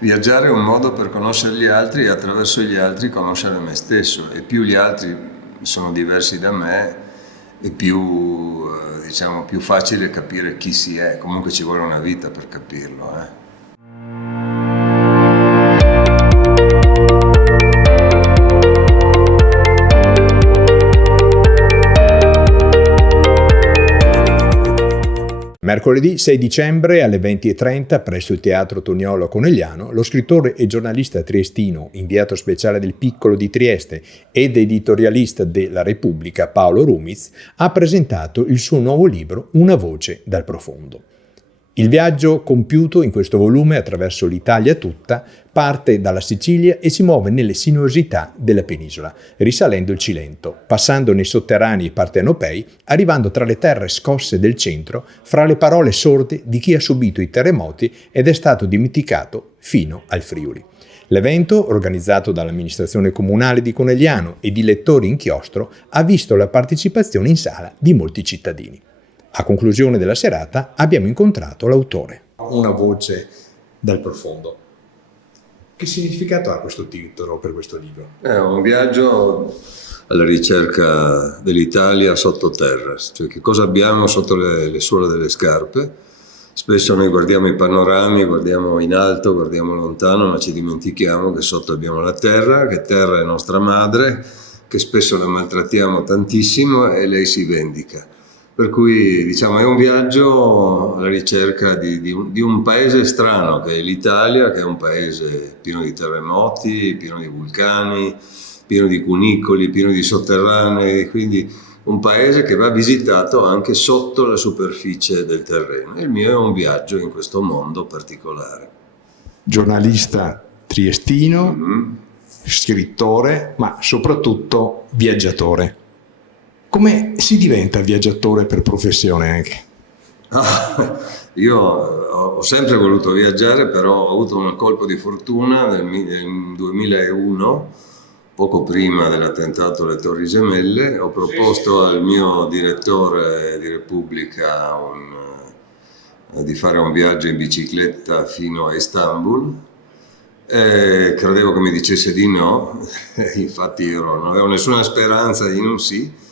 Viaggiare è un modo per conoscere gli altri e attraverso gli altri conoscere me stesso, e più gli altri sono diversi da me e più, diciamo, più facile capire chi si è. Comunque ci vuole una vita per capirlo. Mercoledì 6 dicembre alle 20:30 presso il Teatro Toniolo a Conegliano, lo scrittore e giornalista triestino, inviato speciale del Piccolo di Trieste ed editorialista della Repubblica Paolo Rumiz, ha presentato il suo nuovo libro Una voce dal profondo. Il viaggio compiuto in questo volume attraverso l'Italia tutta parte dalla Sicilia e si muove nelle sinuosità della penisola, risalendo il Cilento, passando nei sotterranei partenopei, arrivando tra le terre scosse del centro, fra le parole sorde di chi ha subito i terremoti ed è stato dimenticato fino al Friuli. L'evento, organizzato dall'amministrazione comunale di Conegliano e di lettori in chiostro, ha visto la partecipazione in sala di molti cittadini. A conclusione della serata abbiamo incontrato l'autore. Una voce dal profondo. Che significato ha questo titolo per questo libro? È un viaggio alla ricerca dell'Italia sottoterra, cioè che cosa abbiamo sotto le suole delle scarpe. Spesso noi guardiamo i panorami, guardiamo in alto, guardiamo lontano, ma ci dimentichiamo che sotto abbiamo la terra, che terra è nostra madre, che spesso la maltrattiamo tantissimo e lei si vendica. Per cui, diciamo, è un viaggio alla ricerca di un paese strano, che è l'Italia, che è un paese pieno di terremoti, pieno di vulcani, pieno di cunicoli, pieno di sotterranei, quindi un paese che va visitato anche sotto la superficie del terreno. Il mio è un viaggio in questo mondo particolare. Giornalista triestino, scrittore, ma soprattutto viaggiatore. Come si diventa viaggiatore per professione anche? Io ho sempre voluto viaggiare, però ho avuto un colpo di fortuna nel 2001, poco prima dell'attentato alle Torri Gemelle. Ho proposto al mio direttore di Repubblica di fare un viaggio in bicicletta fino a Istanbul. Credevo che mi dicesse di no, infatti non avevo nessuna speranza di un sì.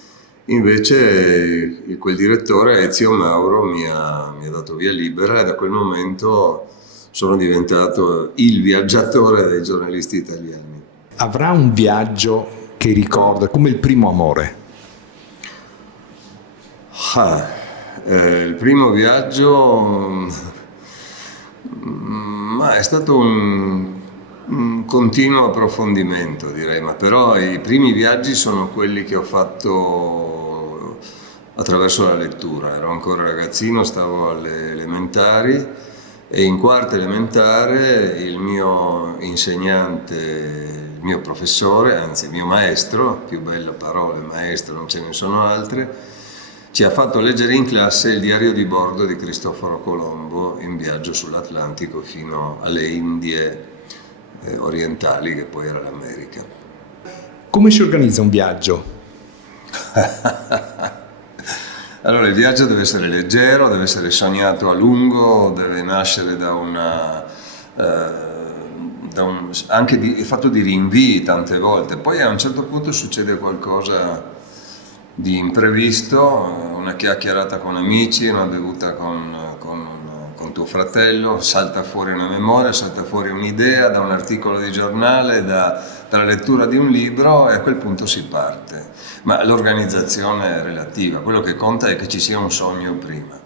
Invece quel direttore, Ezio Mauro, mi ha dato via libera e da quel momento sono diventato il viaggiatore dei giornalisti italiani. Avrà un viaggio che ricorda come il primo amore? Il primo viaggio è stato un continuo approfondimento, direi, ma però i primi viaggi sono quelli che ho fatto attraverso la lettura. Ero ancora ragazzino, stavo alle elementari e in quarta elementare il mio insegnante, il mio professore, anzi il mio maestro, più bella parola, maestro, non ce ne sono altre, ci ha fatto leggere in classe il diario di bordo di Cristoforo Colombo in viaggio sull'Atlantico fino alle Indie orientali, che poi era l'America. Come si organizza un viaggio? Allora, il viaggio deve essere leggero, deve essere sognato a lungo, deve nascere anche fatto di rinvii tante volte. Poi a un certo punto succede qualcosa di imprevisto, una chiacchierata con amici, una bevuta con tuo fratello, salta fuori una memoria, salta fuori un'idea da un articolo di giornale, dalla lettura di un libro, e a quel punto si parte. Ma l'organizzazione è relativa, quello che conta è che ci sia un sogno prima.